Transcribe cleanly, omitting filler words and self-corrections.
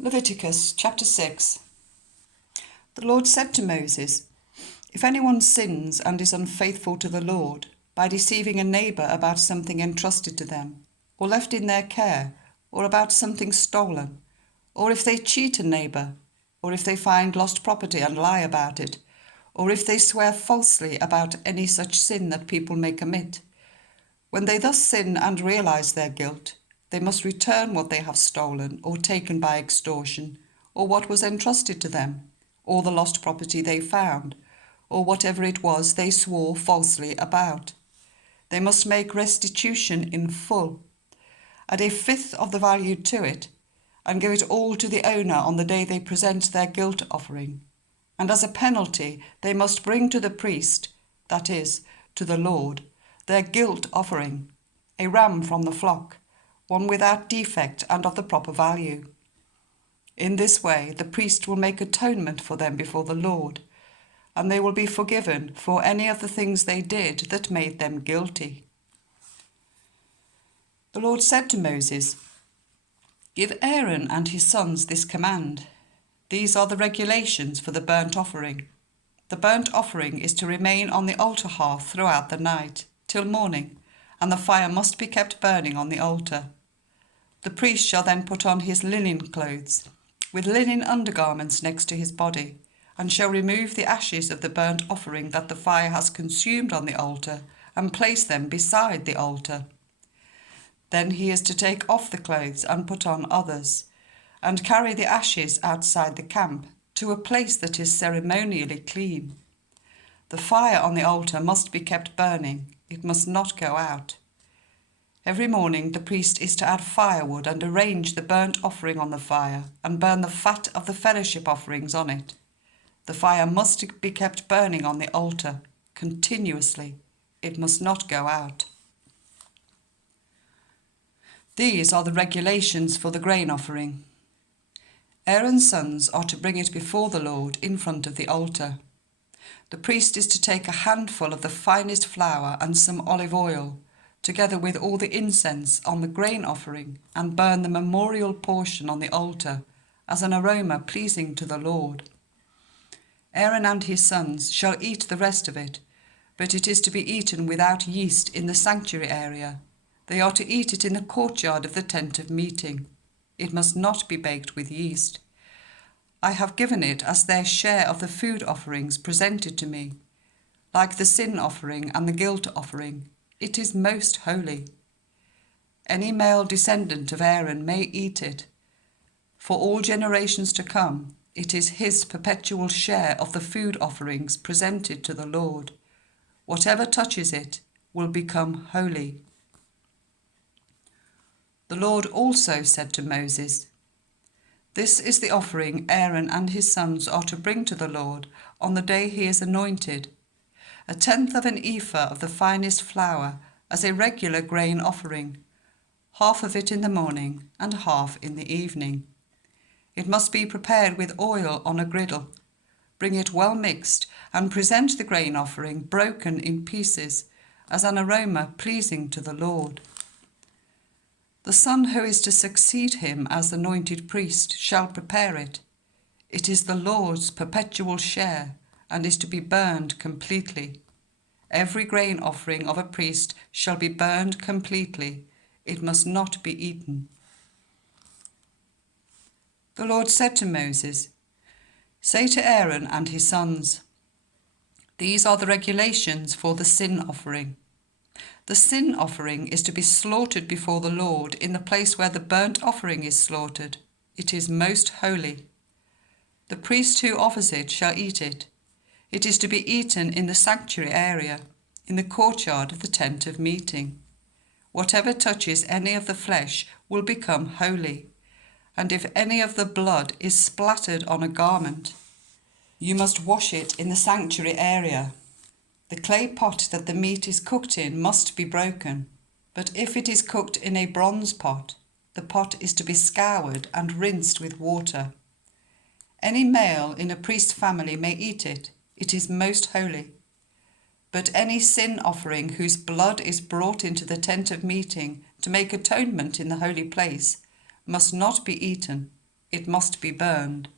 Leviticus chapter 6. The Lord said to Moses, "If anyone sins and is unfaithful to the Lord by deceiving a neighbour about something entrusted to them, or left in their care, or about something stolen, or if they cheat a neighbour, or if they find lost property and lie about it, or if they swear falsely about any such sin that people may commit, when they thus sin and realize their guilt, they must return what they have stolen or taken by extortion, or what was entrusted to them, or the lost property they found, or whatever it was they swore falsely about. They must make restitution in full, add a fifth of the value to it, and give it all to the owner on the day they present their guilt offering. And as a penalty, they must bring to the priest, that is, to the Lord, their guilt offering, a ram from the flock, one without defect and of the proper value. In this way, the priest will make atonement for them before the Lord, and they will be forgiven for any of the things they did that made them guilty. The Lord said to Moses, "Give Aaron and his sons this command. These are the regulations for the burnt offering. The burnt offering is to remain on the altar hearth throughout the night, till morning, and the fire must be kept burning on the altar. The priest shall then put on his linen clothes, with linen undergarments next to his body, and shall remove the ashes of the burnt offering that the fire has consumed on the altar, and place them beside the altar. Then he is to take off the clothes and put on others, and carry the ashes outside the camp to a place that is ceremonially clean. The fire on the altar must be kept burning, it must not go out. Every morning the priest is to add firewood and arrange the burnt offering on the fire and burn the fat of the fellowship offerings on it. The fire must be kept burning on the altar continuously, it must not go out." These are the regulations for the grain offering. Aaron's sons are to bring it before the Lord in front of the altar. The priest is to take a handful of the finest flour and some olive oil, together with all the incense on the grain offering, and burn the memorial portion on the altar as an aroma pleasing to the Lord. Aaron and his sons shall eat the rest of it, but it is to be eaten without yeast in the sanctuary area. They are to eat it in the courtyard of the tent of meeting. It must not be baked with yeast. I have given it as their share of the food offerings presented to me. Like the sin offering and the guilt offering, it is most holy. Any male descendant of Aaron may eat it. For all generations to come, it is his perpetual share of the food offerings presented to the Lord. Whatever touches it will become holy. The Lord also said to Moses, "This is the offering Aaron and his sons are to bring to the Lord on the day he is anointed: 1/10 of an ephah of the finest flour as a regular grain offering, half of it in the morning and half in the evening. It must be prepared with oil on a griddle. Bring it well mixed and present the grain offering broken in pieces as an aroma pleasing to the Lord. The son who is to succeed him as anointed priest shall prepare it. It is the Lord's perpetual share and is to be burned completely. Every grain offering of a priest shall be burned completely. It must not be eaten." The Lord said to Moses, "Say to Aaron and his sons, these are the regulations for the sin offering. The sin offering is to be slaughtered before the Lord in the place where the burnt offering is slaughtered. It is most holy. The priest who offers it shall eat it. It is to be eaten in the sanctuary area, in the courtyard of the tent of meeting. Whatever touches any of the flesh will become holy, and if any of the blood is splattered on a garment, you must wash it in the sanctuary area. The clay pot that the meat is cooked in must be broken, but if it is cooked in a bronze pot, the pot is to be scoured and rinsed with water. Any male in a priest's family may eat it. It is most holy. But any sin offering whose blood is brought into the tent of meeting to make atonement in the holy place must not be eaten. it must be burned.